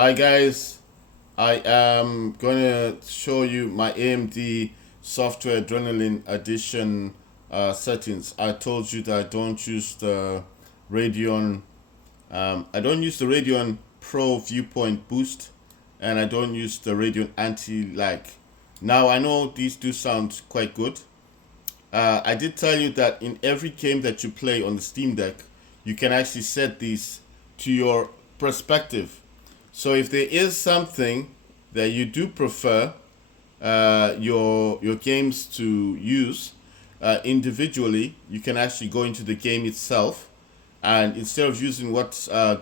Hi guys, I am going to show you my AMD Software Adrenaline Edition settings. I told you that I don't use the Radeon, I don't use the Radeon Pro Viewpoint Boost, and I don't use the Radeon Anti-Lag. Now I know these do sound quite good. I did tell you that in every game that you play on the Steam Deck, you can actually set these to your perspective. So if there is something that you do prefer your games to use individually, you can actually go into the game itself, and instead of using what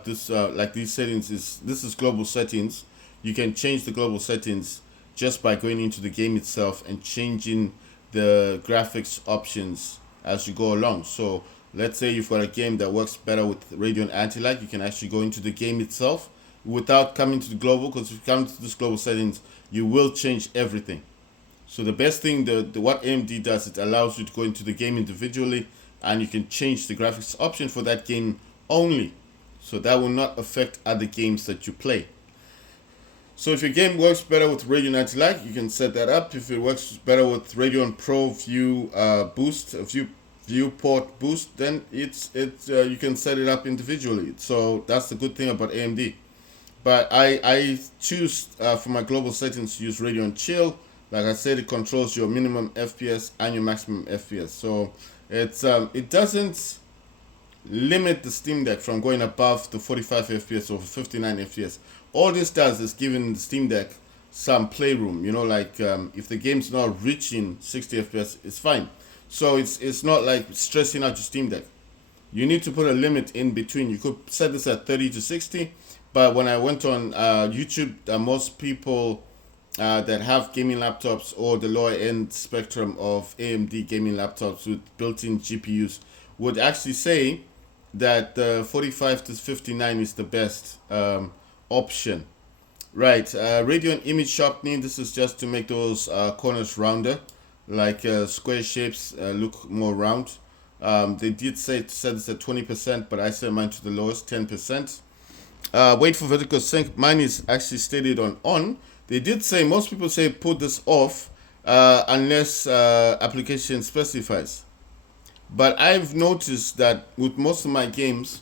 this like these settings is, this is global settings. You can change the global settings just by going into the game itself and changing the graphics options as you go along. So let's say you've got a game that works better with Radeon Anti-Lag, you can actually go into the game itself without coming to the global, because if you come to this global settings, you will change everything. So the best thing, what AMD does, it allows you to go into the game individually, and you can change the graphics option for that game only. So that will not affect other games that you play. So if your game works better with Radeon Anti-Lag, you can set that up. If it works better with Radeon Pro Viewport Boost, then you can set it up individually. So that's the good thing about AMD. But I choose for my global settings to use Radeon Chill. Like I said, it controls your minimum FPS and your maximum FPS. So it doesn't limit the Steam Deck from going above the 45 FPS or 59 FPS. All this does is giving the Steam Deck some playroom. Like if the game's not reaching 60 FPS, it's fine. So it's not like stressing out your Steam Deck. You need to put a limit in between. You could set this at 30 to 60, but when I went on YouTube, most people that have gaming laptops or the lower end spectrum of AMD gaming laptops with built-in GPUs would actually say that the 45 to 59 is the best option. Right, Radeon image sharpening, this is just to make those corners rounder, like square shapes look more round. They did say to set this at 20%, but I set mine to the lowest, 10%. Wait for vertical sync, mine is actually stated on. They did say, most people say put this off unless application specifies. But I've noticed that with most of my games,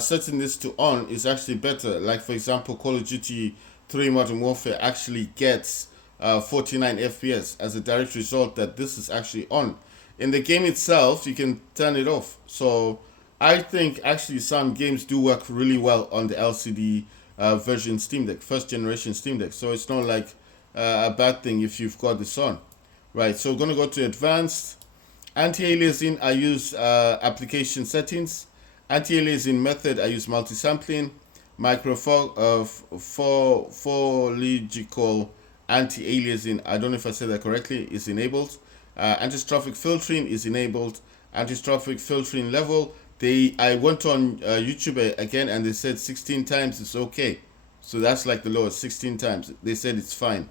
setting this to on is actually better. Like for example, Call of Duty 3 Modern Warfare actually gets 49 FPS as a direct result that this is actually on. In the game itself, you can turn it off. So I think actually some games do work really well on the LCD version Steam Deck, first generation Steam Deck. So it's not like a bad thing if you've got this on. Right, so we're going to go to advanced. Anti-aliasing, I use application settings. Anti-aliasing method, I use multi-sampling. Morphological anti-aliasing, I don't know if I said that correctly, is enabled. Anisotropic filtering is enabled. Anisotropic filtering level, I went on YouTube again, and they said 16 times is okay. So that's like the lowest, 16 times. They said it's fine.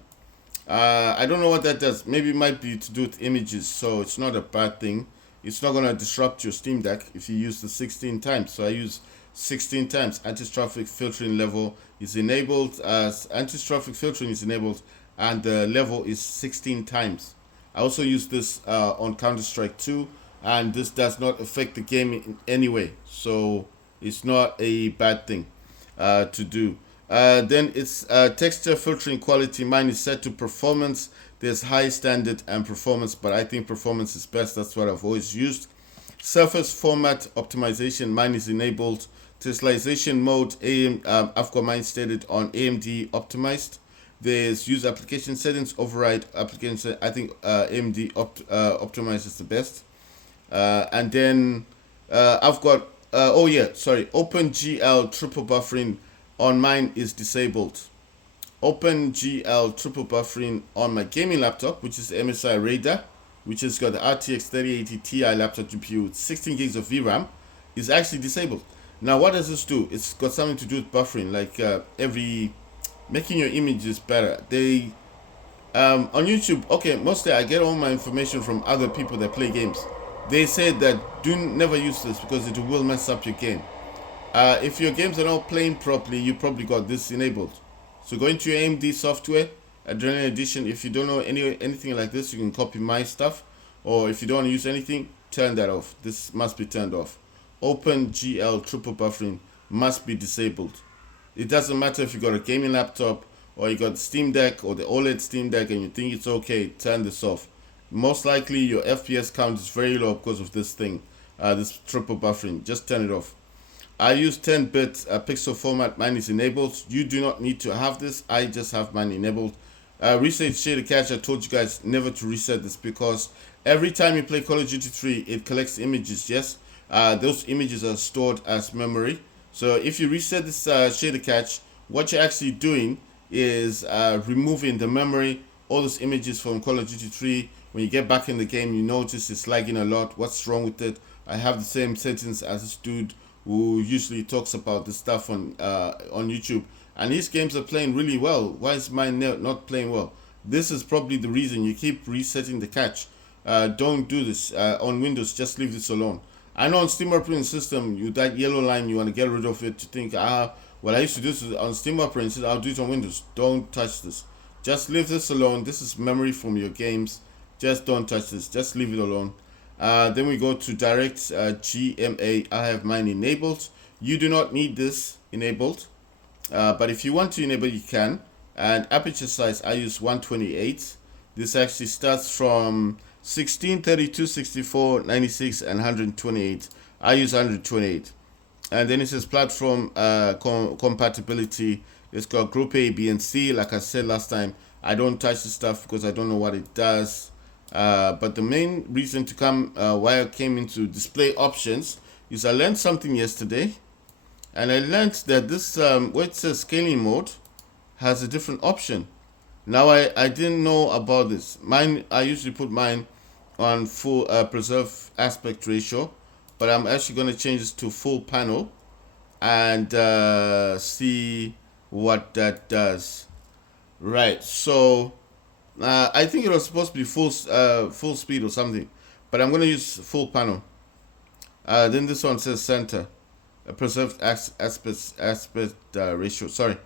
I don't know what that does. Maybe it might be to do with images, so it's not a bad thing. It's not going to disrupt your Steam Deck if you use the 16 times. So I use 16 times. Anisotropic filtering level is enabled. Anisotropic filtering is enabled, and the level is 16 times. I also use this on Counter-Strike 2, and this does not affect the game in any way. So it's not a bad thing to do. Then it's texture filtering quality. Mine is set to performance. There's high, standard, and performance, but I think performance is best. That's what I've always used. Surface format optimization, mine is enabled. Tessellation mode, I've got mine stated on AMD optimized. There's use application settings, override application. I think AMD optimized is the best. And then I've got OpenGL triple buffering on mine is disabled. OpenGL triple buffering on my gaming laptop, which is the MSI Raider, which has got the RTX 3080 Ti laptop GPU with 16 gigs of VRAM, is actually disabled. Now, what does this do? It's got something to do with buffering, like making your images better. They on YouTube, okay, mostly I get all my information from other people that play games. They say that never use this because it will mess up your game. If your games are not playing properly, you probably got this enabled. So go into your AMD software, Adrenaline Edition. If you don't know anything like this, you can copy my stuff. Or if you don't want to use anything, turn that off. This must be turned off. OpenGL triple buffering must be disabled. It doesn't matter if you got a gaming laptop or you got the Steam Deck or the OLED Steam Deck and you think it's okay, turn this off. Most likely your FPS count is very low because of this thing, this triple buffering. Just turn it off. I use 10-bit pixel format. Mine is enabled. You do not need to have this. I just have mine enabled. Reset shader cache. I told you guys never to reset this because every time you play Call of Duty 3, it collects images. Yes, those images are stored as memory. So if you reset this shader cache, what you're actually doing is removing the memory, all those images from Call of Duty 3. When you get back in the game, you notice it's lagging a lot. What's wrong with it? I have the same settings as this dude who usually talks about this stuff on YouTube, and his games are playing really well. Why is mine not playing well? This is probably the reason. You keep resetting the cache. Don't do this on Windows. Just leave this alone. I know on Steam operating system, that yellow line, you want to get rid of it. You think, well, I used to do this on Steam operating system. I'll do it on Windows. Don't touch this. Just leave this alone. This is memory from your games. Just don't touch this. Just leave it alone. Then we go to direct GMA. I have mine enabled. You do not need this enabled, but if you want to enable, you can. And aperture size, I use 128. This actually starts from 16, 32, 64, 96, and 128. I use 128. And then it says platform compatibility. It's got group A, B, and C. Like I said last time, I don't touch the stuff because I don't know what it does. But the main reason to come why I came into display options is I learned something yesterday, and I learned that this where it says scaling mode has a different option. Now I didn't know about this. Mine, I usually put mine on full preserve aspect ratio, but I'm actually going to change this to full panel and see what that does. Right, so I think it was supposed to be full speed or something, but I'm going to use full panel. Then this one says center, preserved aspect ratio. Sorry,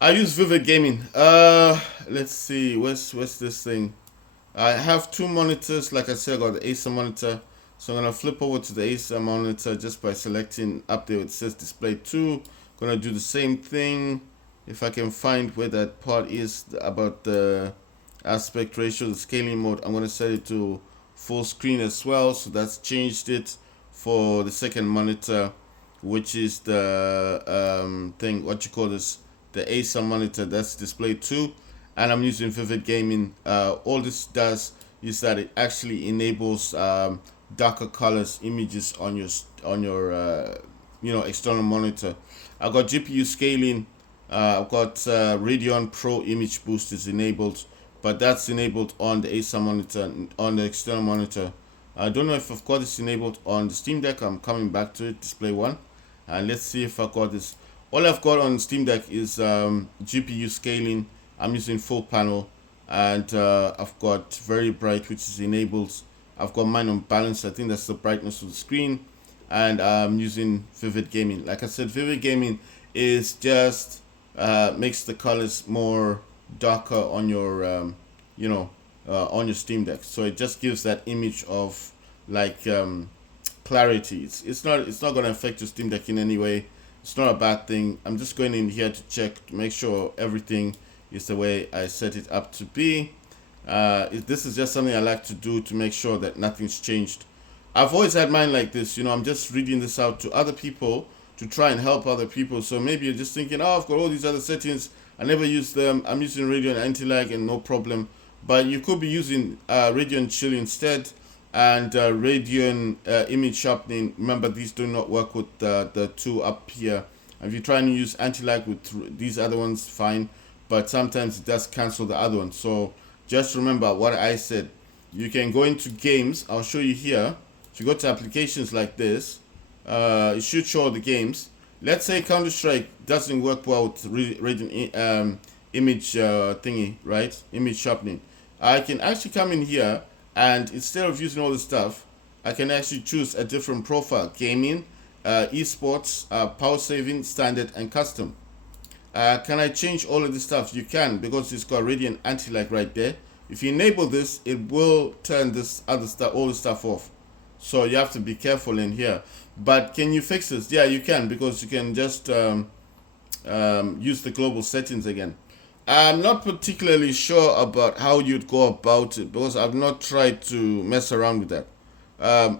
I use Vivid Gaming. Let's see, where's this thing? I have two monitors. Like I said, I got the Acer monitor, so I'm gonna flip over to the Acer monitor just by selecting up there. It says display 2. Gonna do the same thing. If I can find where that part is about the aspect ratio, the scaling mode, I'm going to set it to full screen as well. So that's changed it for the second monitor, which is the thing, what you call this, the Acer monitor. That's display 2, and I'm using Vivid Gaming. All this does is that it actually enables darker colors images on your external monitor. I've got GPU scaling. I've got Radeon Pro Image Boost is enabled, but that's enabled on the Acer monitor, on the external monitor. I don't know if I've got this enabled on the Steam Deck. I'm coming back to it, display 1. And let's see if I got this. All I've got on Steam Deck is GPU scaling. I'm using full panel, and I've got very bright, which is enabled. I've got mine on balance. I think that's the brightness of the screen, and I'm using Vivid Gaming. Like I said, Vivid Gaming is just makes the colors more darker on your on your Steam Deck, so it just gives that image of like clarity. It's not going to affect your Steam Deck in any way. It's not a bad thing. I'm just going in here to check to make sure everything is the way I set it up to be. This is just something I like to do to make sure that nothing's changed. I've always had mine like this. I'm just reading this out to other people to try and help other people. So maybe you're just thinking, oh, I've got all these other settings, I never use them. I'm using Radeon anti-lag and no problem. But you could be using Radeon Chill instead, and Radeon image sharpening. Remember, these do not work with the two up here. If you're trying to use anti-lag with these other ones, fine. But sometimes it does cancel the other one. So just remember what I said. You can go into games. I'll show you here. If you go to applications like this, it should show the games. Let's say Counter-Strike doesn't work well with Radeon image thingy, right? Image sharpening. I can actually come in here, and instead of using all this stuff, I can actually choose a different profile: gaming, esports, power saving, standard, and custom. Can I change all of this stuff? You can, because it's got Radiant Anti-Lag right there. If you enable this, it will turn this other stuff, all the stuff off. So you have to be careful in here. But can you fix this? Yeah, you can, because you can just use the global settings again. I'm not particularly sure about how you'd go about it, because I've not tried to mess around with that.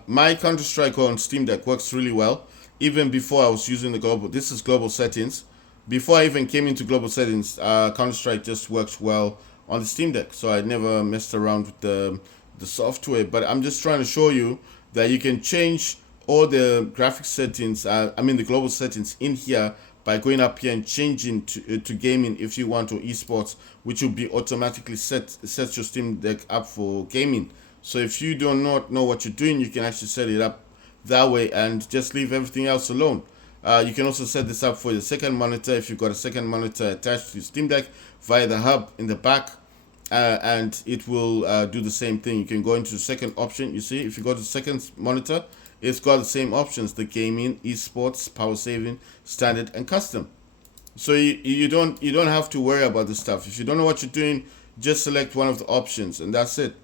My Counter-Strike on Steam Deck works really well, even before I was using the global. This is global settings. Before I even came into global settings, Counter-Strike just works well on the Steam Deck, so I never messed around with the software. But I'm just trying to show you that you can change all the graphics settings, the global settings in here, by going up here and changing to gaming if you want, or esports, which will be automatically set your Steam Deck up for gaming. So if you do not know what you're doing, you can actually set it up that way and just leave everything else alone. You can also set this up for your second monitor if you've got a second monitor attached to your Steam Deck via the hub in the back, and it will do the same thing. You can go into the second option. You see, if you go to the second monitor, it's got the same options: the gaming, esports, power saving, standard, and custom. So you don't have to worry about this stuff. If you don't know what you're doing, just select one of the options and that's it.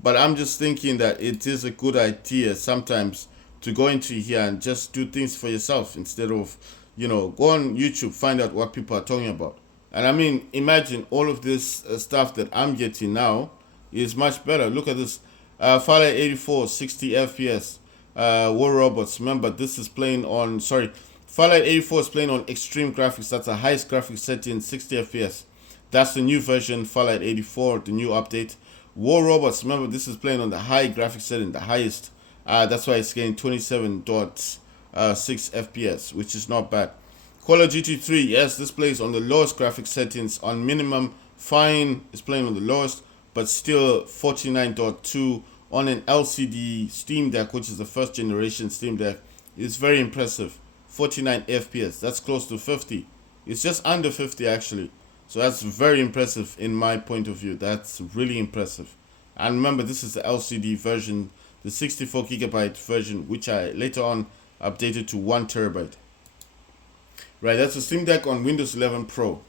But I'm just thinking that it is a good idea sometimes to go into here and just do things for yourself, instead of, go on YouTube, find out what people are talking about. And I mean, imagine all of this stuff that I'm getting now is much better. Look at this. Fallout 84, 60 FPS. War Robots. Remember, this is playing on, Fallout 84 is playing on extreme graphics. That's the highest graphics setting, 60 FPS. That's the new version, Fallout 84, the new update. War Robots, remember, this is playing on the high graphics setting, the highest. That's why it's getting 27.6 FPS, which is not bad. Call of Duty 3, yes, this plays on the lowest graphics settings. On minimum, fine, it's playing on the lowest, but still 49.2 on an LCD Steam Deck, which is the first generation Steam Deck. It's very impressive. 49 FPS, that's close to 50. It's just under 50 actually. So that's very impressive in my point of view. That's really impressive. And remember, this is the LCD version, the 64 gigabyte version, which I later on updated to 1 terabyte. Right, that's a Steam Deck on Windows 11 Pro.